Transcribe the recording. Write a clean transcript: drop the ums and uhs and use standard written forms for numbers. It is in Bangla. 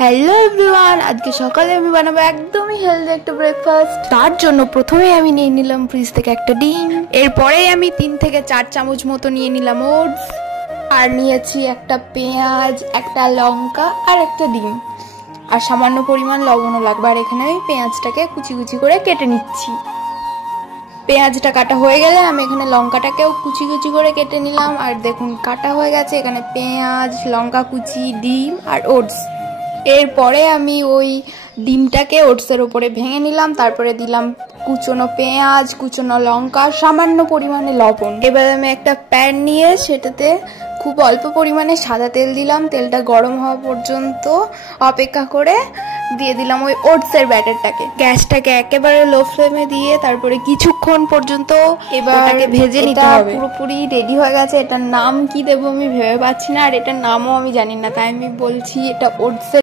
হ্যালো এভরিওয়ান, আজকে সকালে আমি বানাবো একদমই হেলদি একটা ব্রেকফাস্ট। তার জন্য প্রথমে আমি নিয়ে নিলাম ফ্রিজ থেকে একটা ডিম। এরপরে আমি 3 থেকে 4 চামচ মতো নিয়ে নিলাম ওটস, আর নিয়েছি একটা পেঁয়াজ, একটা লঙ্কা আর একটা ডিম, আর সামান্য পরিমাণ লবণও লাগবে। আর এখানে আমি পেঁয়াজটাকে কুচি কুচি করে কেটে নিচ্ছি। পেঁয়াজটা কাটা হয়ে গেলে আমি এখানে লঙ্কাটাকেও কুচি কুচি করে কেটে নিলাম। আর দেখুন কাটা হয়ে গেছে। এখানে পেঁয়াজ, লঙ্কা কুচি, ডিম আর ওটস। এরপরে আমি ওই ডিমটাকে ওটসের উপরে ভেঙে নিলাম, তারপরে দিলাম কুচনো পেঁয়াজ, কুচনো লঙ্কা, সামান্য পরিমাণে লবণ। এবার আমি একটা প্যান নিয়ে সেটাতে খুব অল্প পরিমাণে সাদা তেল দিলাম। তেলটা গরম হওয়া পর্যন্ত অপেক্ষা করে দিয়ে দিলাম ওই ওটসের ব্যাটারটাকে। গ্যাসটাকে একেবারে লো ফ্লেমে দিয়ে তারপরে কিছুক্ষণ পর্যন্ত এবারটাকে ভেজে নিতে হবে। পুরোপুরি রেডি হয়ে গেছে। এটার নাম কি দেবো আমি ভেবে পাচ্ছি না, আর এটার নামও আমি জানি না, তাই আমি বলছি এটা ওটসের